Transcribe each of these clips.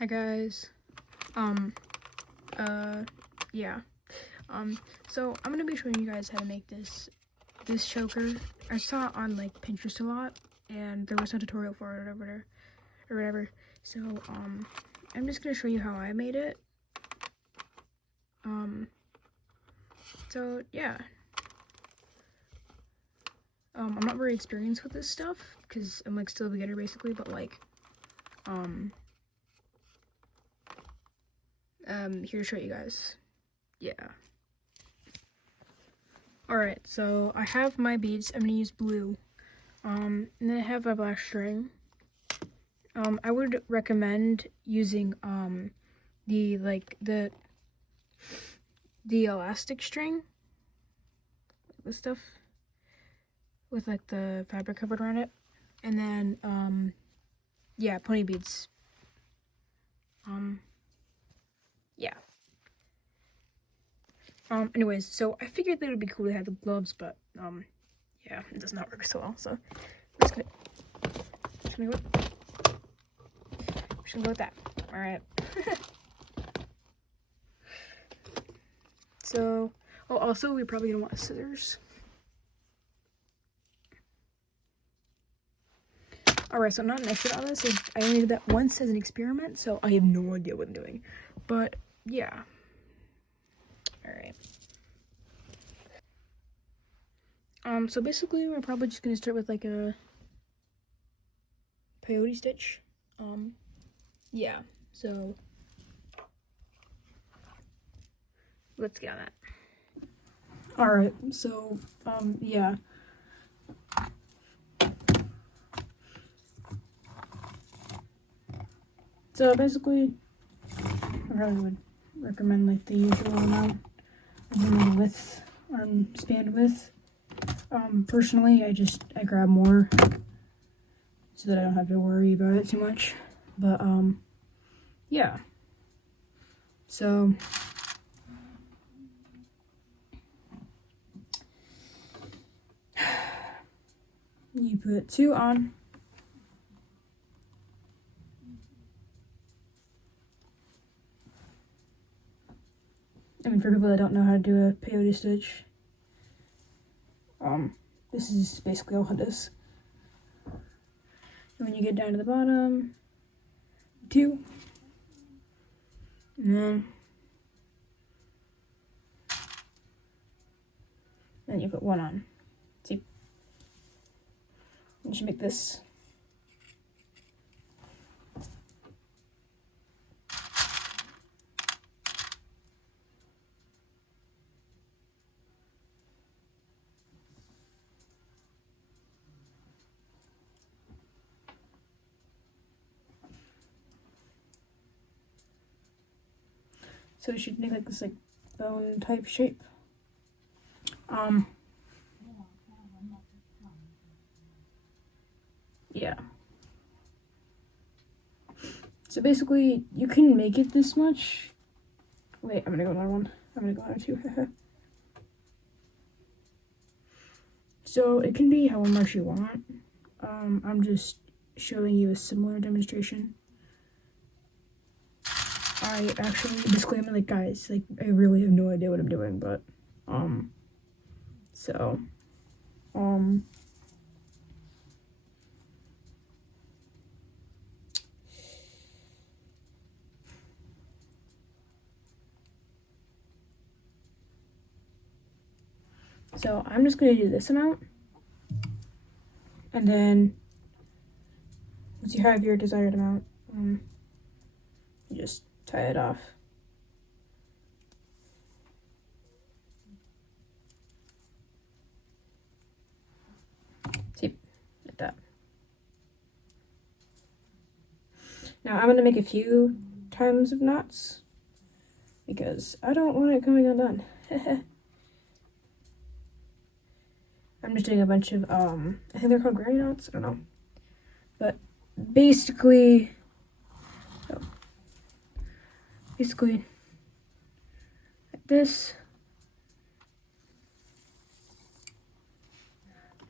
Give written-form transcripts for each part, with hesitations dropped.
Hi guys. Yeah. So I'm gonna be showing you guys how to make this choker. I saw it on like Pinterest a lot, and there was a tutorial for it or whatever. So I'm just gonna show you how I made it. So yeah. I'm not very experienced with this stuff because I'm like still a beginner basically, but like here to show you guys. Yeah. Alright, so I have my beads. I'm gonna use blue. And then I have my black string. I would recommend using the elastic string, the stuff with like the fabric covered around it, and then yeah, pony beads. Yeah. Anyways, so I figured that it would be cool to have the gloves, but yeah, it does not work so well. So I'm just gonna go with that. All right. So, oh, also we're probably gonna want scissors. Alright, so not an expert on this. I only did that once as an experiment, so I have no idea what I'm doing. But yeah. Alright. So basically we're probably just gonna start with like a peyote stitch. Yeah, so let's get on that. Alright, so yeah. So basically I probably would recommend like the usual amount of width, span width. Personally I grab more so that I don't have to worry about it too much. But yeah. So you put 2 on. I mean, for people that don't know how to do a peyote stitch, this is basically all it is. And when you get down to the bottom, 2, and then you put 1 on. See, you should make this. So it should make like this like bone type shape. Yeah. So basically, you can make it this much. Wait, I'm gonna go another one. I'm gonna go another 2. So it can be however much you want. I'm just showing you a similar demonstration. I actually, disclaimer, like guys, like I really have no idea what I'm doing, but so so I'm just gonna do this amount, and then once you have your desired amount, you just tie it off. See, like that. Now I'm gonna make a few times of knots because I don't want it coming undone. I'm just doing a bunch of I think they're called granny knots. I don't know, but basically like this,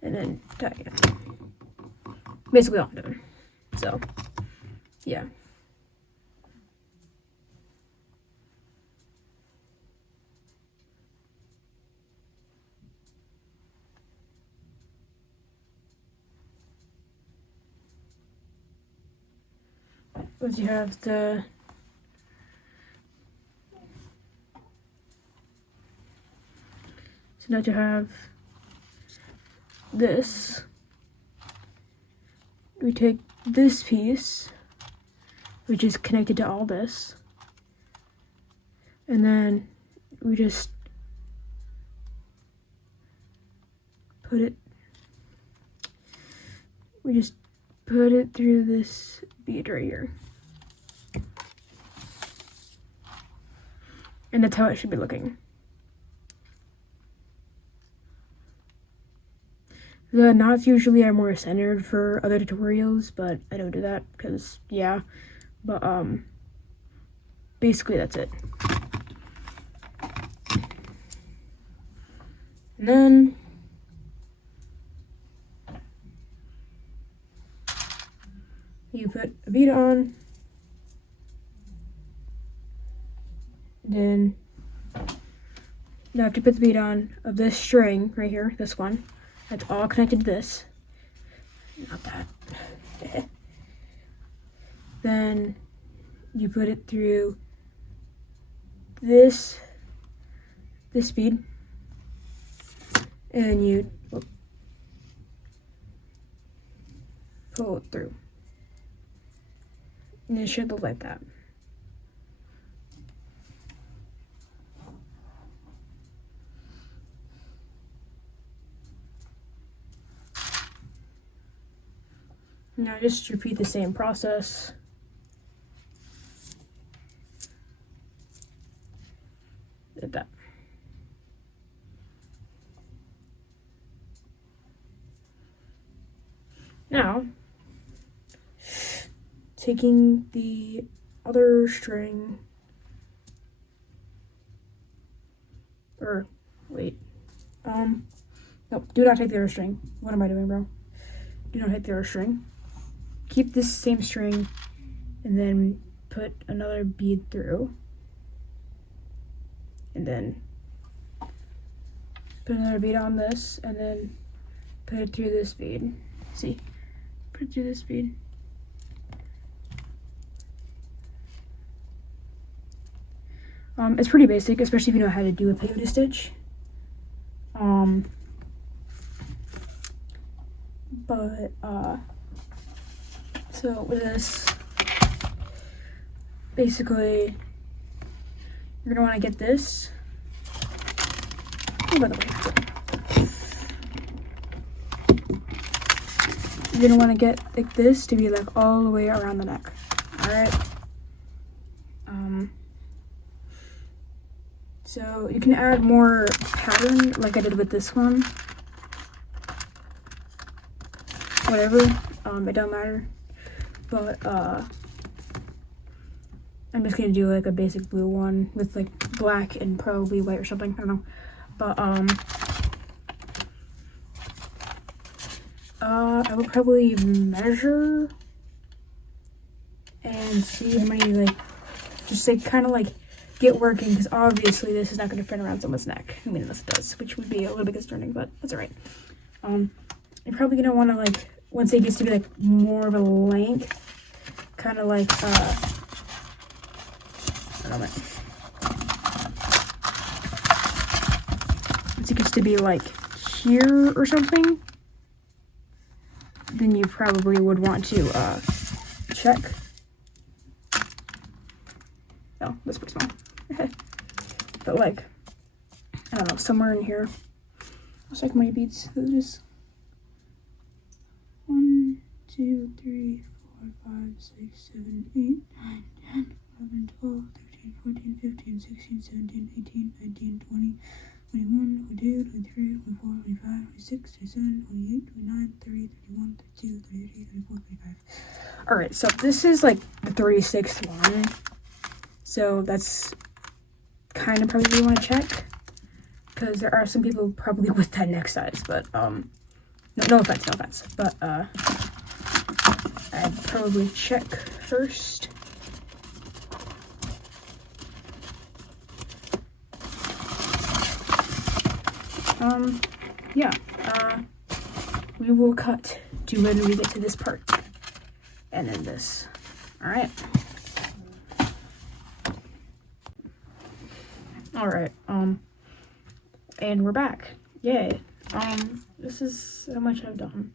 and then tie it. Basically all I'm doing. So yeah. was you have the now to have this, we take this piece, which is connected to all this, and then we just put it through this bead right here. And that's how it should be looking. The knots usually are more centered for other tutorials, but I don't do that because, yeah. But, basically that's it. And then you put a bead on, then now after you put the bead on of this string right here, this one, that's all connected to this, not that. Then you put it through this bead, and you pull it through. And it should look like that. Now just repeat the same process. Like that. Now, taking the other string, or wait, nope, do not take the other string. What am I doing, bro? Do not take the other string. Keep this same string and then put another bead through, and then put another bead on this, and then put it through this bead. See, put it through this bead. It's pretty basic, especially if you know how to do a peyote stitch. So with this, basically, you're gonna want to get this. Oh, by the way, you're gonna want to get like this to be like all the way around the neck. All right. So you can add more pattern like I did with this one. Whatever, it don't matter. But I'm just gonna do like a basic blue one with like black and probably white or something. I don't know. But I would probably measure and see how many, like, just like kind of like get working, because obviously this is not going to fit around someone's neck. I mean, unless it does, which would be a little bit concerning, but that's all right. You're probably going to want to, like, once it gets to be like more of a length, kind of like I don't know. Once it gets to be like here or something, then you probably would want to check. Oh, that's pretty small. But like, I don't know, somewhere in here. I'll check my beads. So just 1, 2, 3, 4, 5, 6, 7, 8, 9, 10, 11, 12, 13, 14, 15, 16, 17, 18, 19, 20, 21, 22, 23, 24, 25, 26, 27, 28, 29, 30, 31, 32, 33, 34, 35. Alright, so this is like the 36th one. So that's kind of probably what you want to check, because there are some people probably with that neck size, but no offense, but I'd probably check first. Yeah, we will cut to when we get to this part, and then this. Alright. Alright, and we're back. Yay. This is how much I've done.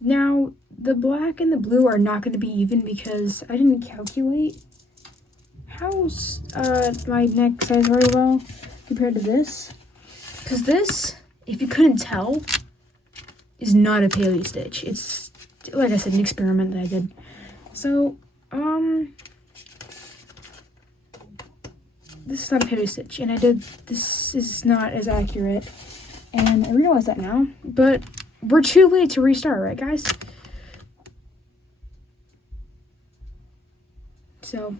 Now, the black and the blue are not going to be even because I didn't calculate how my neck size very well compared to this. Because this, if you couldn't tell, is not a Peyote stitch. It's, like I said, an experiment that I did. So, this is not a Peyote stitch, and this is not as accurate, and I realize that now, but we're too late to restart, right, guys? So,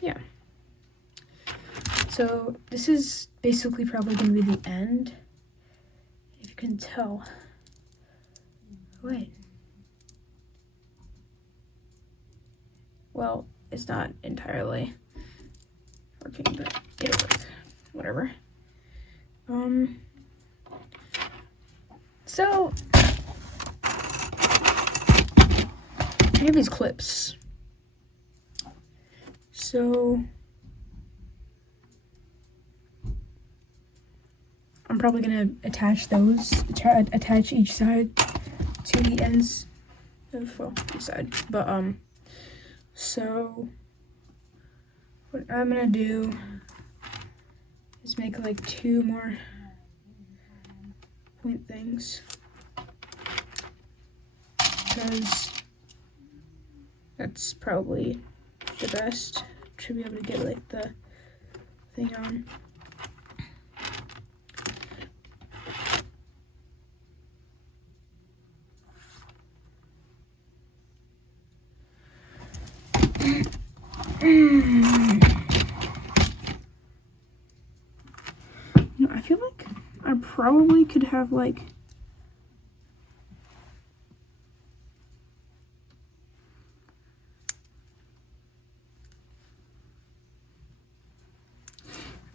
yeah. So, this is basically probably going to be the end, if you can tell. Wait. Well, it's not entirely working, but it'll work. Whatever. So I have these clips. So I'm probably gonna attach those, attach each side to the ends of, well, each side. But so what I'm gonna do is make like 2 more point things, because that's probably the best to be able to get like the thing on. You know, I feel like I probably could have like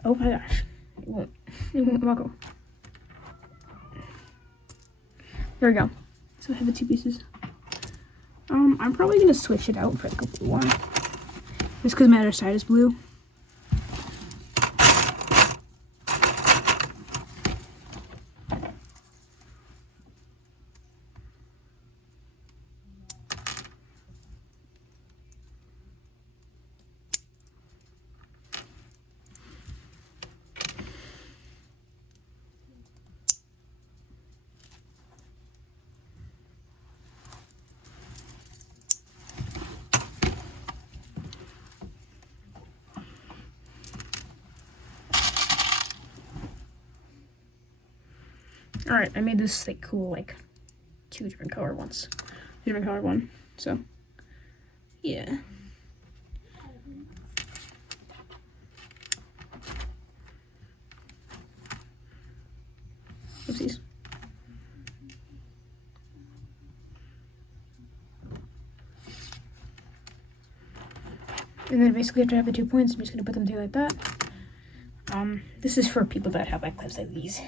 oh my gosh, it won't go. There we go. So I have the 2 pieces. I'm probably gonna switch it out for like a blue one, just because my other side is blue. Alright, I made this like cool, like 2 different color ones. 2 different color one. So yeah. Oopsies. And then basically after I have the 2 points, I'm just gonna put them together like that. This is for people that have like clips like these.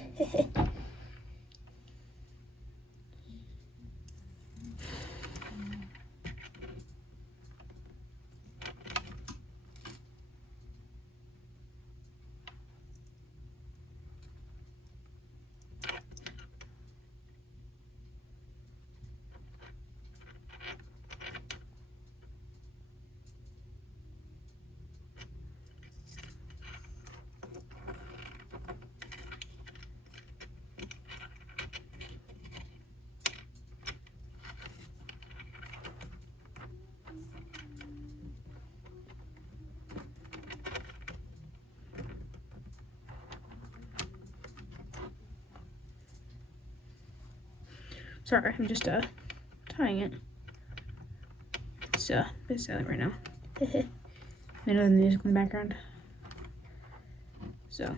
Sorry, I'm just tying it. It's a bit silent right now. I know the music in the background. So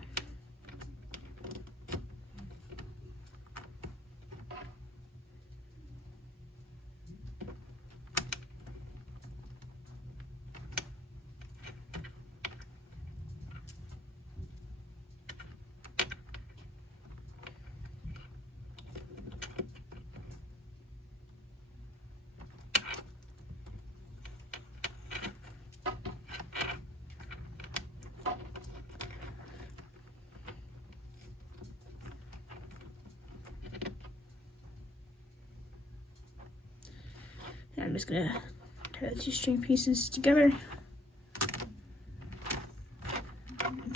And I'm just gonna tie the 2 string pieces together.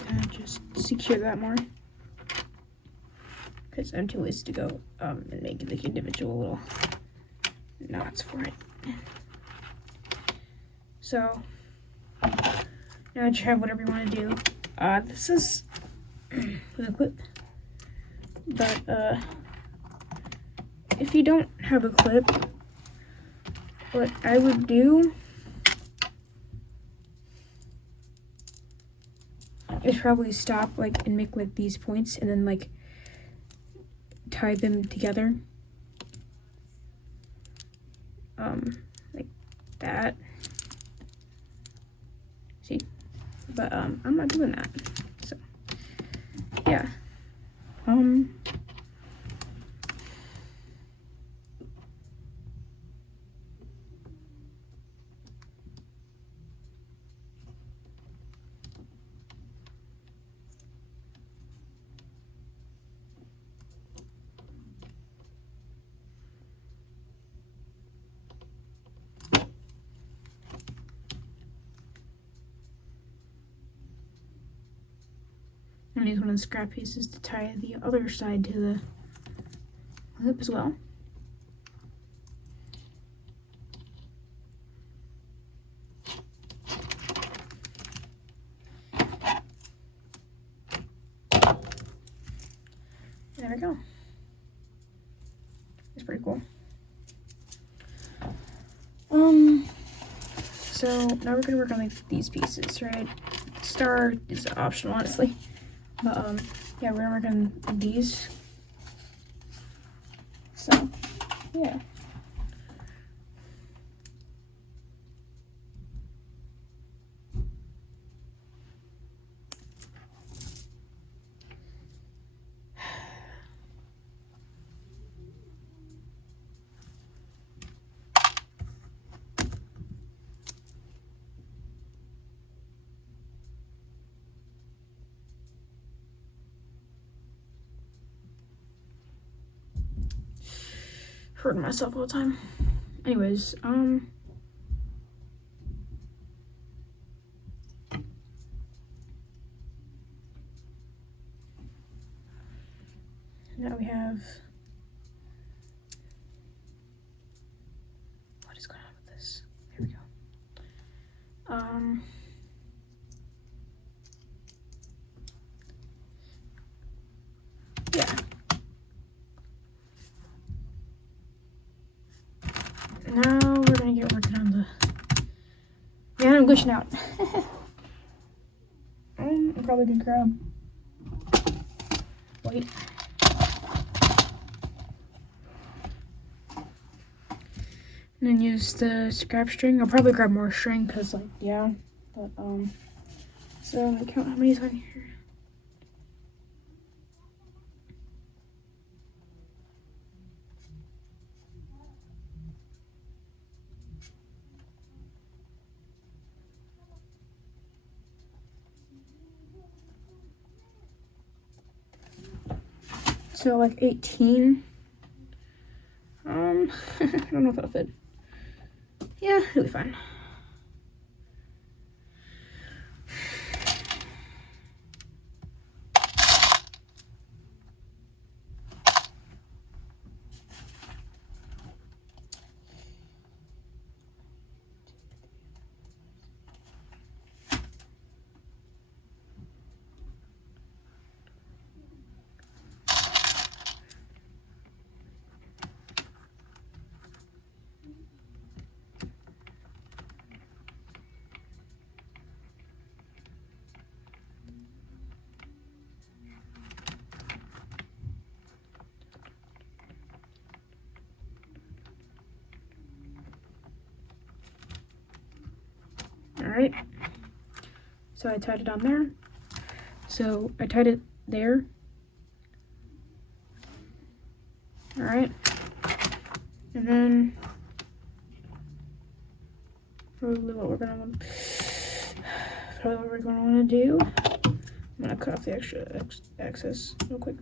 And just secure that more. Because I'm too lazy to go and make like individual little knots for it. So now that you have whatever you want to do, this is with a clip. But if you don't have a clip, what I would do is probably stop like and make like these points and then like tie them together. Like that. See? But I'm not doing that. So yeah. I'm gonna use one of the scrap pieces to tie the other side to the lip as well. There we go. It's pretty cool. So now we're gonna work on like these pieces, right? Star is optional, honestly. But yeah, we're gonna work on these. So yeah. Hurting myself all the time. Anyways, now we have, what is going on with this? Here we go. Yeah. Now we're gonna get working on the, yeah, I'm glitching out. I'm probably gonna grab, wait. And then use the scrap string. I'll probably grab more string because like, yeah, but so I'm gonna count how many's on here. So like 18. I don't know if that'll fit. Yeah, it'll be fine. Alright, so I tied it on there. So I tied it there. Alright, and then probably what we're gonna want to do. I'm gonna cut off the extra excess real quick.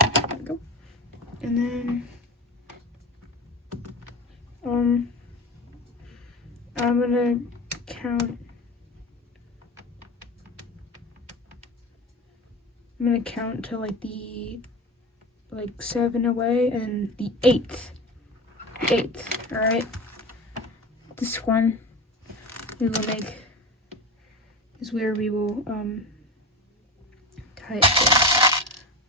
There we go. And then I'm gonna count. I'm gonna count to like the 7 away, and the 8th. The 8th. All right. This one we will make is where we will tie it to.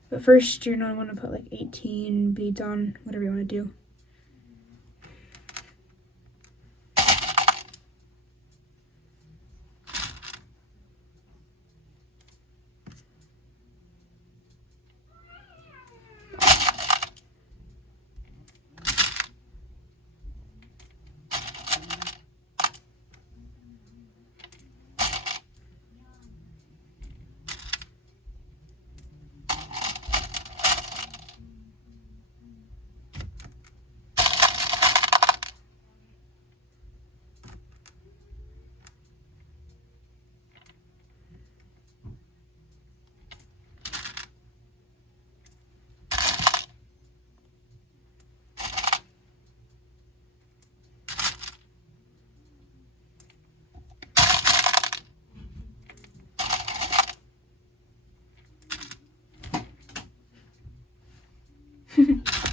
But first, you're gonna want to put like 18 beads on, whatever you want to do.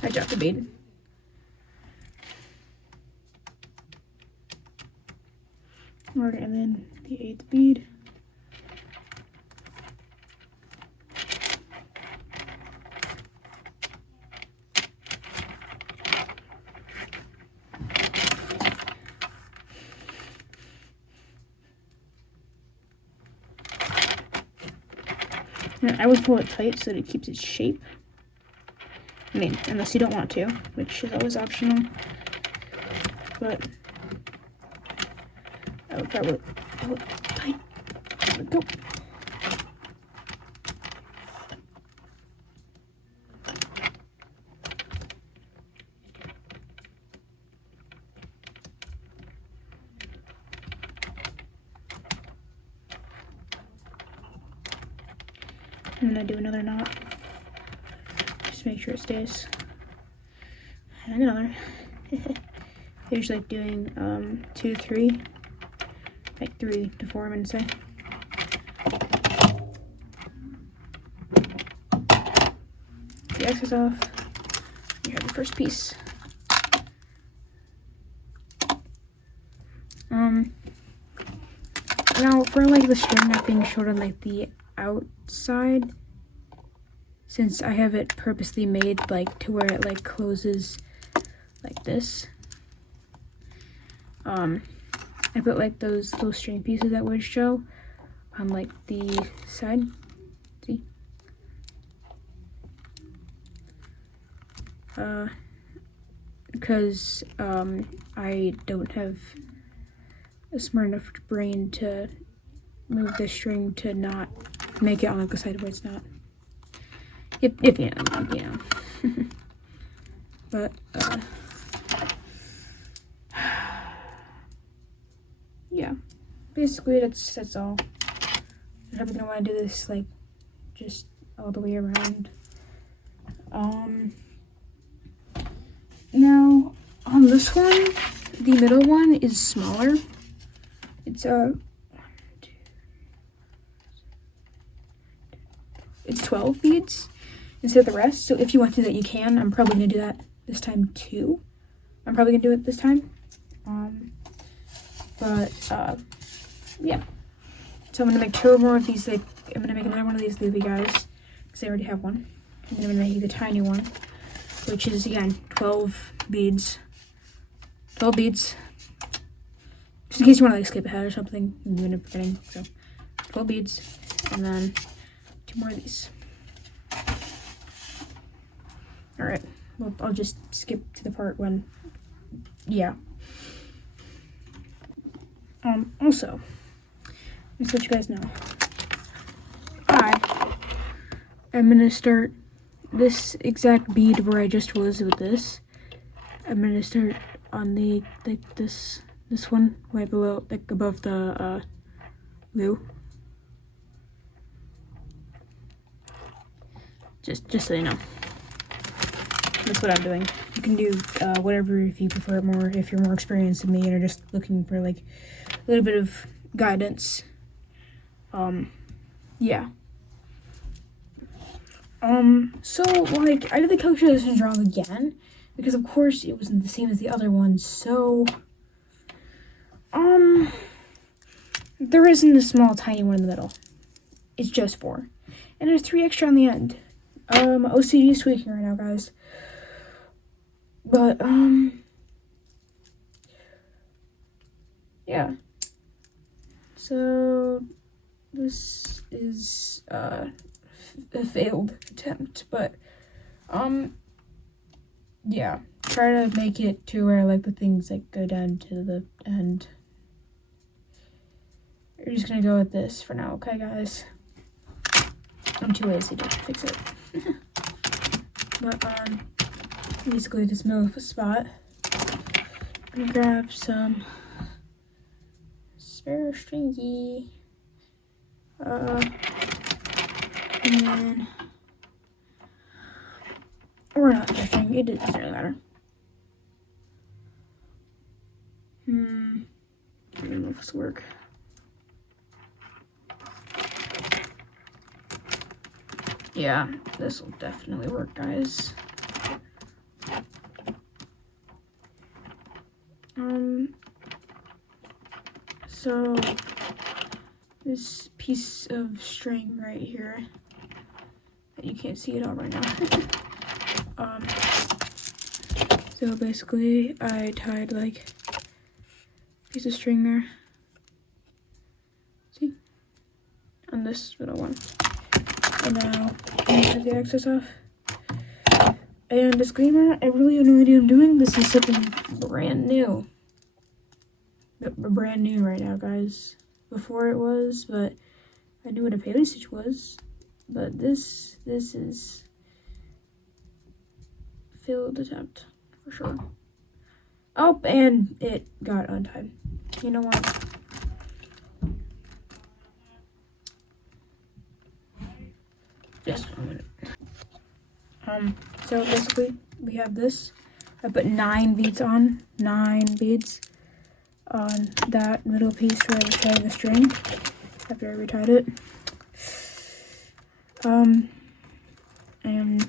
I dropped the bead. Alright, and then the 8th bead. And I would pull it tight so that it keeps its shape. I mean, unless you don't want to, which is always optional. But I would probably pull it tight. There we go. I'm gonna do another knot. Just make sure it stays. And another. I usually like doing 2, 3, like 3 to 4, I'm gonna say. The excess off. You have the first piece. Now for like the string not being short on like the outside, since I have it purposely made like to where it like closes like this, I put like those string pieces that would show on like the side. See? Because I don't have a smart enough brain to move the string to not make it on like the side where it's not. If you know. But yeah, basically that's all. I'm probably gonna want to do this like just all the way around. Now on this one, the middle one is smaller. It's it's 12 beads instead of the rest. So if you want to do that, you can. I'm probably gonna do that this time too. I'm probably gonna do it this time. Yeah. So I'm gonna make 2 more of these. Like I'm gonna make another one of these loopy guys because I already have one. And then I'm gonna make the tiny one, which is again 12 beads. 12 beads. Just in case you want to like skip ahead or something and you end up forgetting. So 12 beads, and then 2 more of these. All right. Well, I'll just skip to the part when, yeah. Also, just to let you guys know, I'm gonna start this exact bead where I just was with this. I'm gonna start on the like this one right below, like above the loo. Just so you know. that's what I'm doing. You can do whatever if you prefer it more, if you're more experienced than me and are just looking for like a little bit of guidance. Yeah. So like I did the calculations wrong again because of course it wasn't the same as the other one. So there isn't a small tiny one in the middle. It's just 4. And there's 3 extra on the end. OCD is tweaking right now, guys. But, yeah. So, this is, a failed attempt, but, yeah. Try to make it to where, like, the things, like, go down to the end. We're just gonna go with this for now, okay, guys? I'm too lazy to fix it. But, basically this middle of a spot. I'm gonna grab some spare stringy. And then, or not spare string, it doesn't really matter. I don't know if this will work. Yeah, this will definitely work, guys. So this piece of string right here, you can't see it all right now. So basically I tied like a piece of string there. See? On this little one. And now I'm gonna take the excess off. And disclaimer, I really have no idea what I'm doing. This is something brand new. Brand new right now, guys. Before it was, but I knew what a peyote stitch was. But this is failed attempt for sure. Oh, and it got untied. You know what? Just a minute. So basically we have this. I put 9 beads on. 9 beads on that middle piece where I was tying the string after I retied it. And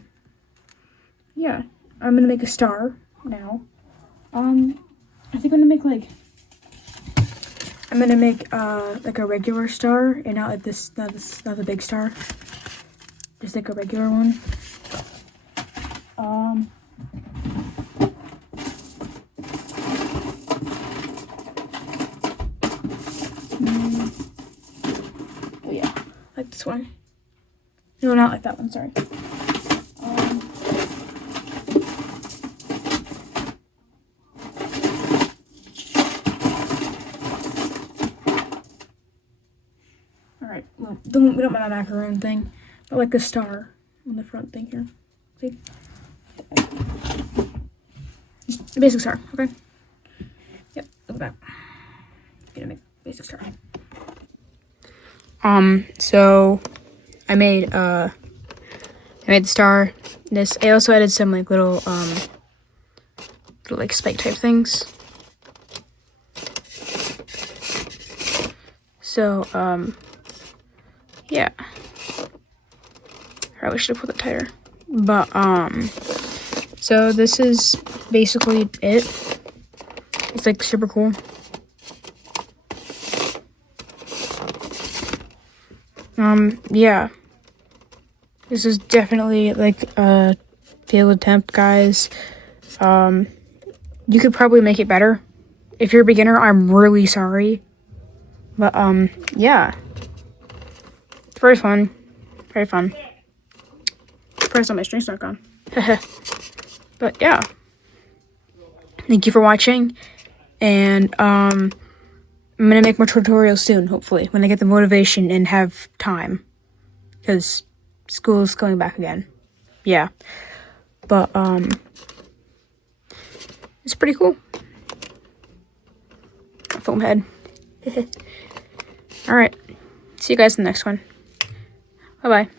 yeah, I'm gonna make a star now. I think I'm gonna make like a regular star and not like this, not the big star. Just like a regular one. Oh yeah, like this one. No, not like that one, sorry. Alright, well, we don't want a macaroon thing, but like a star on the front thing here. See? Just a basic star, okay? Yep, look at that. Gonna make basic star. So I made the star. This I also added some like little like spike type things. So yeah. Probably should have put it tighter. But so this is basically it. It's like super cool. Yeah. This is definitely like a failed attempt, guys. You could probably make it better. If you're a beginner, I'm really sorry. But yeah. It's very fun. Very fun. Press on my string's not gone. But yeah. Thank you for watching. And I'm gonna make more tutorials soon, hopefully, when I get the motivation and have time. Because school's going back again. Yeah. But it's pretty cool. A foam head. Alright. See you guys in the next one. Bye-bye.